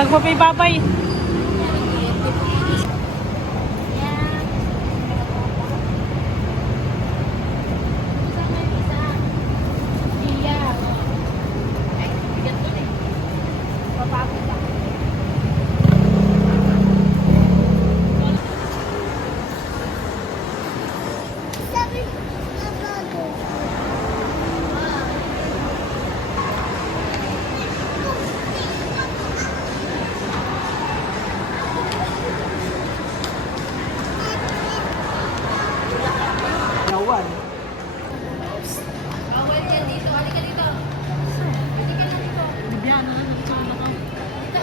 Tagpapay-papay. Nawan. Bawal yan dito. Halika dito. Halika na dito. Bibiyano na dito. Dito.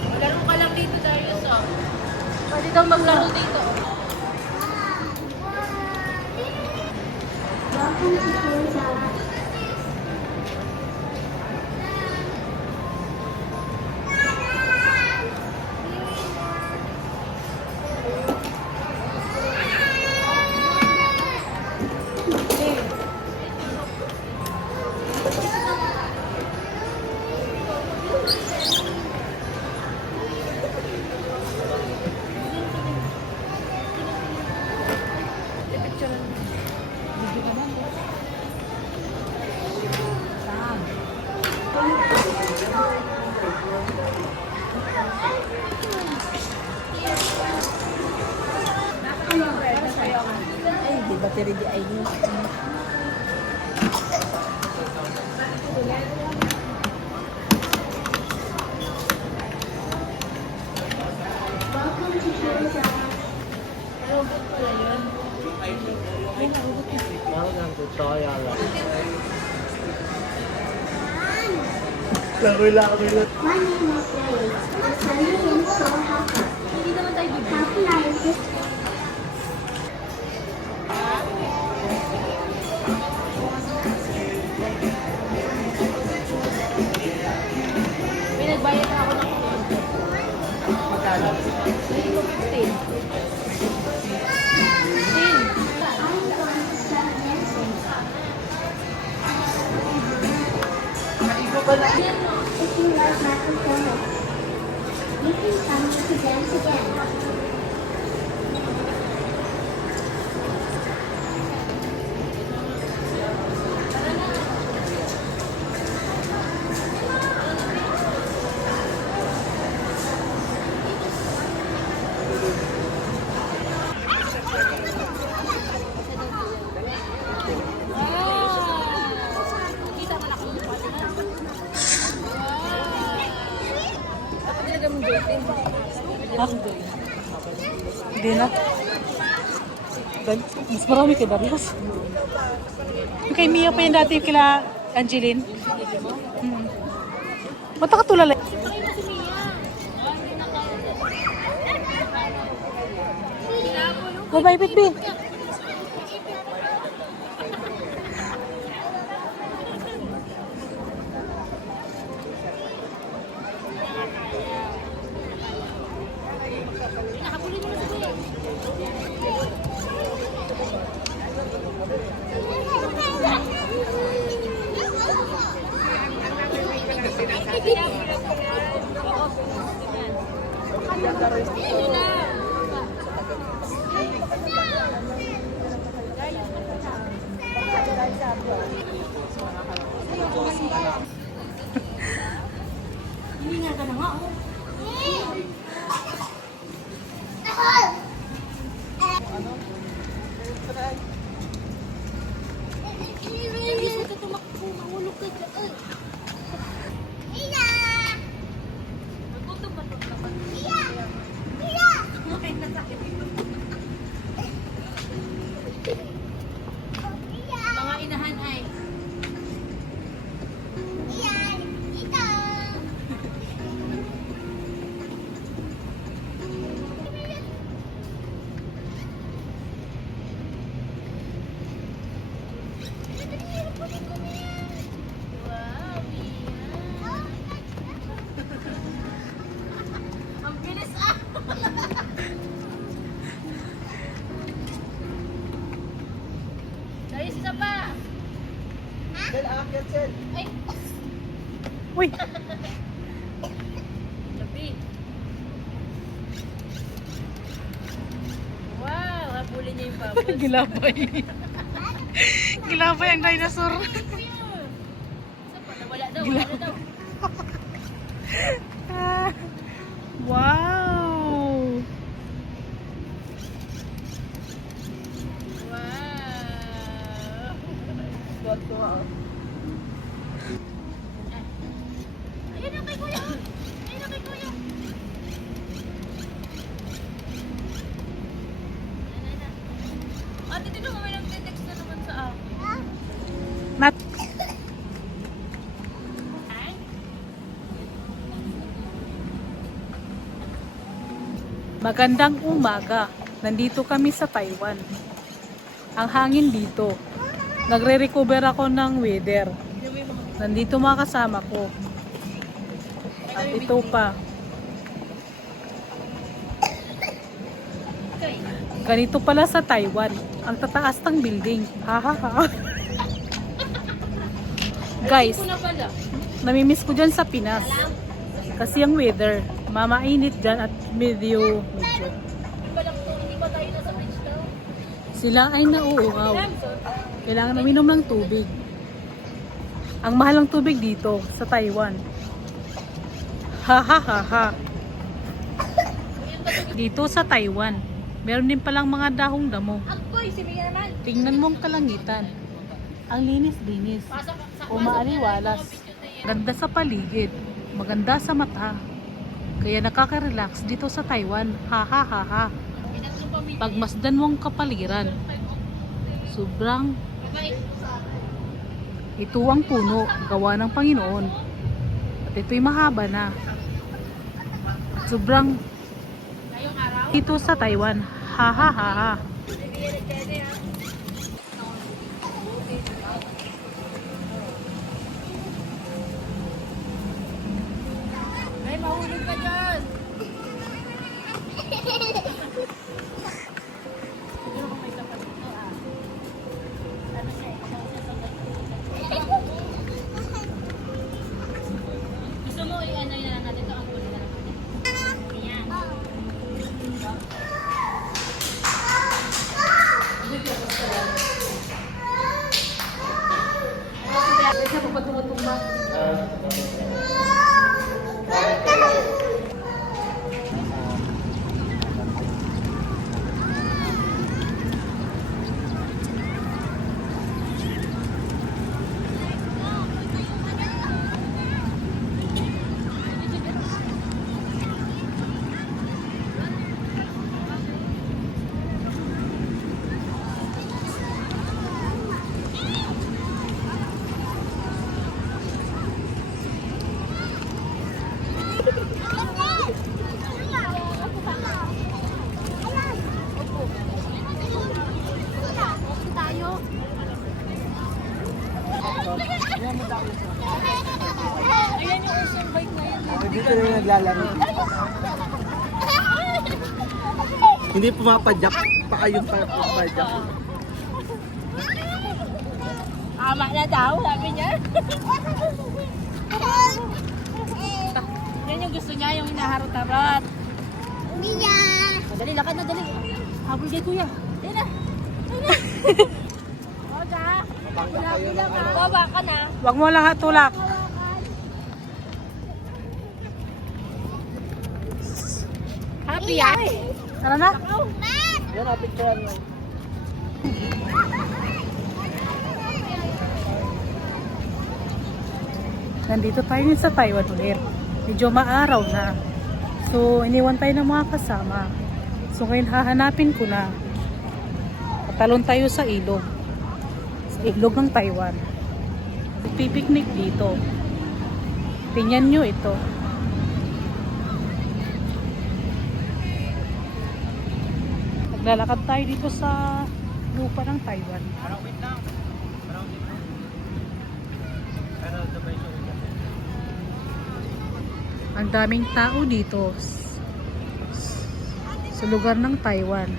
Maglaro ka lang dito, Darius. Oh. Pwede daw maglaro dito. Welcome to Kurosawa. Ay, di battery di ay yun. Welcome to Kurosawa. Laro-laro yun. My name is Grace. I'm studying in Seoul Health. Hindi naman tayo bibili. How can I assist? May nagbayad na ako ng Magkano? 15. 15. I'm going to study dancing. Maigo ba na? If you like my performance, you can come to dance again. Kita mo na kung pati na. Dapat nilagay mo jotin. Ha? Hindi na. Mas marami kay Darius. Yung kay Mia pa yun dati kila Angeline. Ba't nakatulala? Pakita si Mia. Hindi na kaya. Bye-bye, baby. Nakapunin mo na si Kuya. Hihinga ka na nga, oh. Darius, huwag ka tumakbo. Mahulog ka dyan. Nagutom ba ito? Okay, nasakit ito. Mga inahan ay. Wow, Mia. Ang bilis ah! Darius, isa pa! Sel, aakyat, Sel. Ay! Uy, Labi. Wow, habulin niya yung bubbles. gilabay. Gilabay ang dinosaur. Wala daw, wala na daw. Ah, wow. Wow. Ayun na kay kuya. Ayun na kay kuya. Ayun na. Ate, dito mo may nagte-text na naman sa akin. Nat Ay? Magandang umaga. Nandito kami sa Taiwan. Ang hangin dito. Nagre-recover ako ng weather. Nandito mga kasama ko. At ito pa. Ganito pala sa Taiwan. Ang tataas ng building. Ha ha ha. Guys, Ito na pala. namimiss ko dyan sa Pinas. Kasi ang weather, mamainit dyan at medyo. Hindi ba tayo nasa bridge daw? Sila ay nauuhaw. Kailangan uminom ng tubig. Ang mahal ng tubig dito sa Taiwan. Ha ha ha ha. Dito sa Taiwan, meron din palang mga dahong damo. Agoy, si Mia naman. Tingnan mo ang kalangitan. Ang linis-linis. Umaaliwalas. Ganda sa paligid. Maganda sa mata. Kaya nakaka-relax dito sa Taiwan. Ha ha ha ha. Pagmasdan mo ang kapaliran. Sobrang ito ang puno, gawa ng Panginoon. At ito'y mahaba na. Sobrang dito sa Taiwan. Ha ha ha ha. Ay, mahulog ka dyan. Gusto mo i-ano yun na natin ito ang puno na lang natin. Ayan. Ayan yung usong bike na yun. Dito na naglalaro. Hindi pumapadyak. Baka yung pumapadyak. Tama na daw, sabi niya. Yan yung gusto niya, yung hinaharot-harot. Dali, lakad na, dali. Habol kay kuya. Dali na. Dali na. Oga. Bila ka. Baba ka na. Huwag mo lang hatulak. Happy ah. Tara na. Yan, napicturean mo. Nandito tayo sa Taiwan ulit. Medyo maaraw na. So, iniwan tayo ng mga kasama. So, ngayon hahanapin ko na. Patalon tayo sa ilog. Sa ilog ng Taiwan. Pipiknik dito. Tingnan nyo ito. Naglalakad tayo dito sa lupa ng Taiwan. Ang daming tao dito sa lugar ng Taiwan.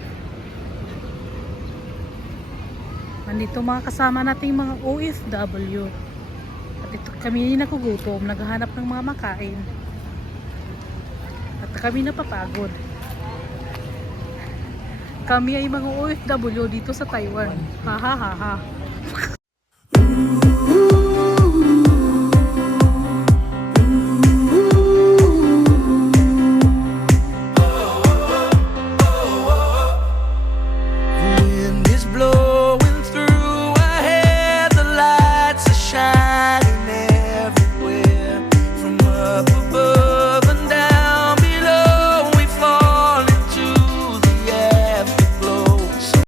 Nandito mga kasama nating mga OFW. At ito, kami nagugutom, naghahanap ng mga makain. At kami napapagod. Kami ay mga OFW dito sa Taiwan. Ha ha ha ha.